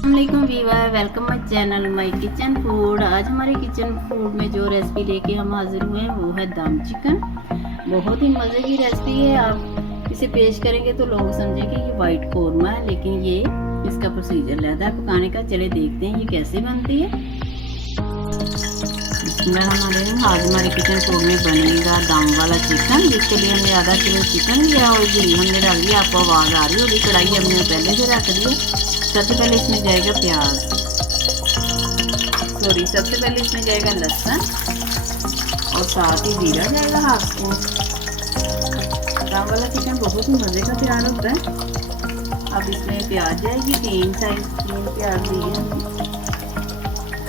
अस्सलामुअलैकुम viewer, welcome my channel my kitchen food. आज हमारे किचन फूड में जो रेसिपी लेके हम हाजिर हुए हैं वो है दम चिकन। बहुत ही मज़े की रेसिपी है। आप इसे पेश करेंगे तो लोग समझेंगे ये वाइट कौरमा है, लेकिन ये इसका प्रोसीजर रहता है पकाने का। चले देखते हैं ये कैसे बनती है। आज हमारे किचन फूड में बनेगा दम वाला चिकन, जिसके लिए हमने आधा किलो चिकन लिया और घी हमने डाल दिया। आपको आवाज़ आ रही होगी, कढ़ाई हमने पहले से रख दी है। सबसे पहले इसमें जाएगा प्याज, सबसे पहले इसमें जाएगा लहसुन और साथ ही जीरा जाएगा हाफ स्पून। दम वाला चिकन बहुत ही मज़े का तैयार होता है। अब इसमें प्याज जाएगी, तीन प्याज लिए हमने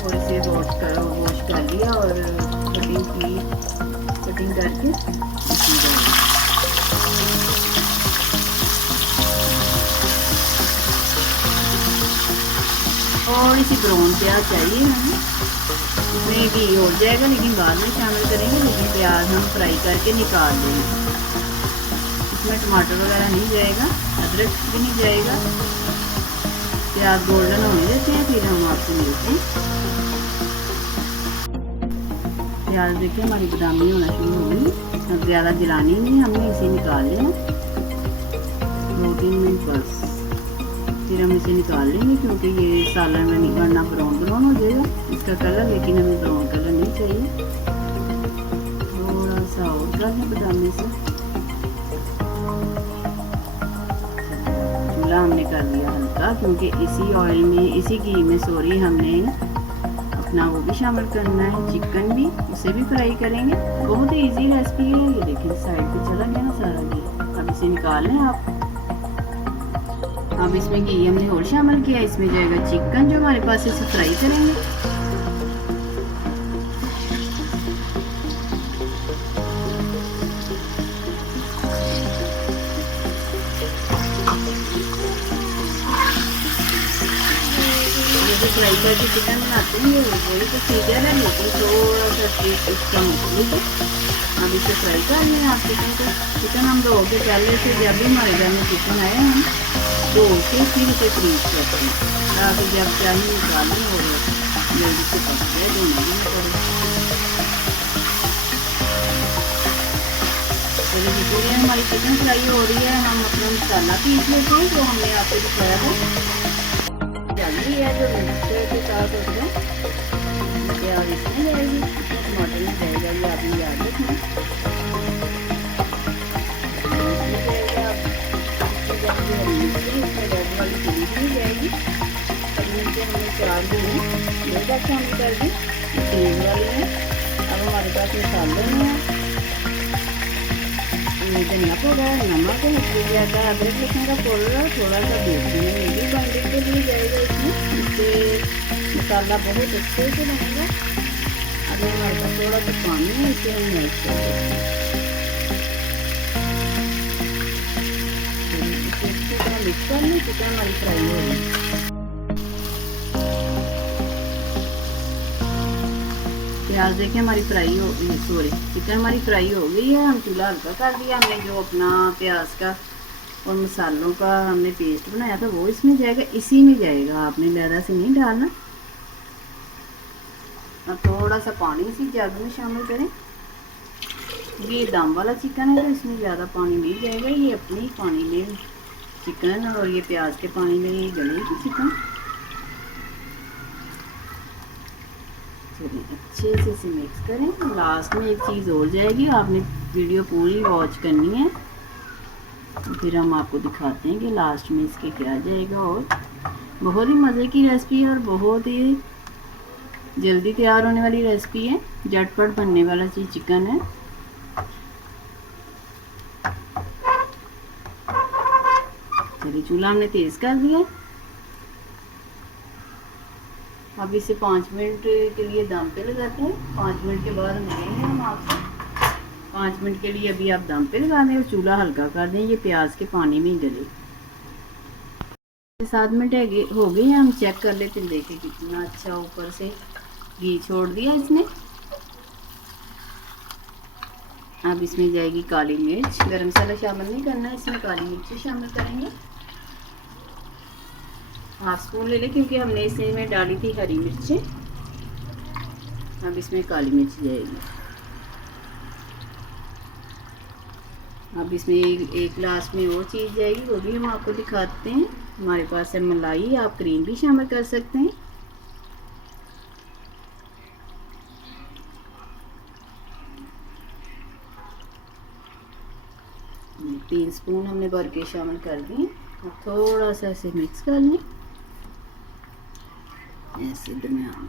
और इसे वॉश कर लिया और कटिंग करके इसमें डालें। थोड़ी सी ब्राउन प्याज चाहिए हमें। इसमें घी हो जाएगा लेकिन बाद में शामिल करेंगे, लेकिन प्याज हम फ्राई करके निकाल देंगे। इसमें टमाटर वगैरह नहीं जाएगा, अदरक भी नहीं जाएगा। प्याज गोल्डन होने देते हैं, फिर हम आपसे मिलते हैं। प्याज देखिए हमारी बादामी होना शुरू हो गई। अब ज़्यादा जलानी नहीं, हमने इसे निकाल लेना 2-3 मिनट बस। फिर हम इसे निकाल लेंगे क्योंकि ये सालन में नहीं बनना, ब्राउन हो जाएगा इसका कलर, लेकिन हमें ब्राउन कलर नहीं चाहिए। थोड़ा सा और कर लें बादामी से। चूल्हा हमने कर दिया हल्का, क्योंकि इसी ऑयल में, इसी घी में हमने अपना वो भी शामिल करना है, चिकन भी, उसे भी फ्राई करेंगे। बहुत ही इजी रेसिपी है। ये देखिए साइड पे चला गया ना सारा घी। अब इसे निकाल लें आप। अब इसमें घी हमने और शामिल किया, इसमें जाएगा चिकन जो हमारे पास, इसे फ्राई करेंगे। फ्राई करके चिकन बनाते हैं, वही प्रोसीजर है, लेकिन थोड़ा सा टेस्ट इसका मुख्तलिफ है। अब इसे फ्राई कर लें आप चिकन हम धो के पहले से, जब भी हमारे घर में चिकन आए हम धो के फिर इसे फ्रीज करते हैं, ताकि जब चाहिए निकालें और जल्दी से पक जाए, धोने भी नहीं पड़े। चलिए जितनी हमारी चिकन फ्राई हो रही है, हम अपना मसाला पीस लेते हैं जो हमने आपको दिखाया था। जल्दी है जो मिक्सचर के साथ होता है, प्याज इसमें जाएगी, टमाटर में जाएगा, ये आपने याद रखना। इसमें रेड वाली चिली भी जाएगी। नीचे हमने 4 दी है, ये बात शामिल कर दी, तेज वाली है। अब हमारे पास मसाले में है धनिया पाउडर, नमक है, अदरक लहसुन का पाउडर, थोड़ा सा बेसन है, ये भी बाइंडिंग के लिए जाएगा इसमें, इससे मसाला बहुत अच्छे से बनेगा। अगर हमारे पास थोड़ा सा पानी है, इसे हम मैश कर देते हैं। इसे अच्छी तरह मिक्स कर लें। चिकन हमारी फ्राई हो रही है। प्याज देखें हमारी फ्राई हो गई, चिकन हमारी फ्राई हो गई है। हम चूल्हा हल्का कर दिया। हमने जो अपना प्याज का और मसालों का हमने पेस्ट बनाया था वो इसमें जाएगा, इसी में जाएगा, आपने ज़्यादा से नहीं डालना। और थोड़ा सा पानी इसी जग में शामिल करें। ये दम वाला चिकन है तो इसमें ज़्यादा पानी नहीं जाएगा, ये अपने ही पानी में चिकन और ये प्याज के पानी में ये गलेगी चिकन। अच्छे से इसे मिक्स करें। लास्ट में एक चीज़ और जाएगी, आपने वीडियो पूरी वॉच करनी है, फिर हम आपको दिखाते हैं कि लास्ट में इसके क्या जाएगा। और बहुत ही मज़े की रेसिपी है और बहुत ही जल्दी तैयार होने वाली रेसिपी है, झटपट बनने वाला चीज़ चिकन है। चलिए चूल्हा हमने तेज़ कर दिया। अब इसे 5 मिनट के लिए दम पे लगाते हैं। 5 मिनट के बाद मिलेंगे हम आपसे। 5 मिनट के लिए अभी आप दम पे लगा दें और चूल्हा हल्का कर दें, ये प्याज के पानी में ही गले। 7 मिनट हो गए हैं, हम चेक कर लेते हैं, देखें कितना अच्छा ऊपर से घी छोड़ दिया इसने। अब इसमें जाएगी काली मिर्च, गरम मसाला शामिल नहीं करना है इसमें, काली मिर्च शामिल करेंगे। हाफ स्पून ले लें, क्योंकि हमने इसमें डाली थी हरी मिर्चें। अब इसमें काली मिर्च जाएगी। अब इसमें एक ग्लास में वो चीज़ जाएगी, वो भी हम आपको दिखाते हैं। हमारे पास है मलाई, आप क्रीम भी शामिल कर सकते हैं। तीन स्पून हमने भर के शामिल कर दिए। अब थोड़ा सा ऐसे मिक्स कर लें, ऐसे दरमियान।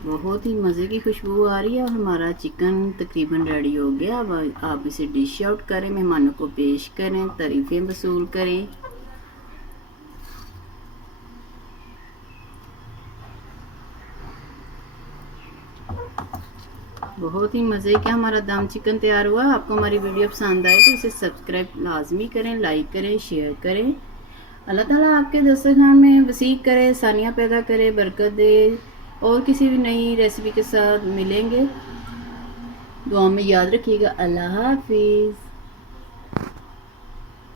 बहुत ही मज़े की खुशबू आ रही है और हमारा चिकन तकरीबन रेडी हो गया। अब आप इसे डिश आउट करें, मेहमानों को पेश करें, तारीफ़ें वसूल करें। बहुत ही मज़े का हमारा दम चिकन तैयार हुआ। आपको हमारी वीडियो पसंद आए तो इसे सब्सक्राइब लाजमी करें, लाइक करें, शेयर करें। अल्लाह ताला आपके दस्तरखान में वसी करे, सानिया पैदा करे, बरकत दे। और किसी भी नई रेसिपी के साथ मिलेंगे। दुआ में याद रखिएगा। अल्लाह हाफिज़।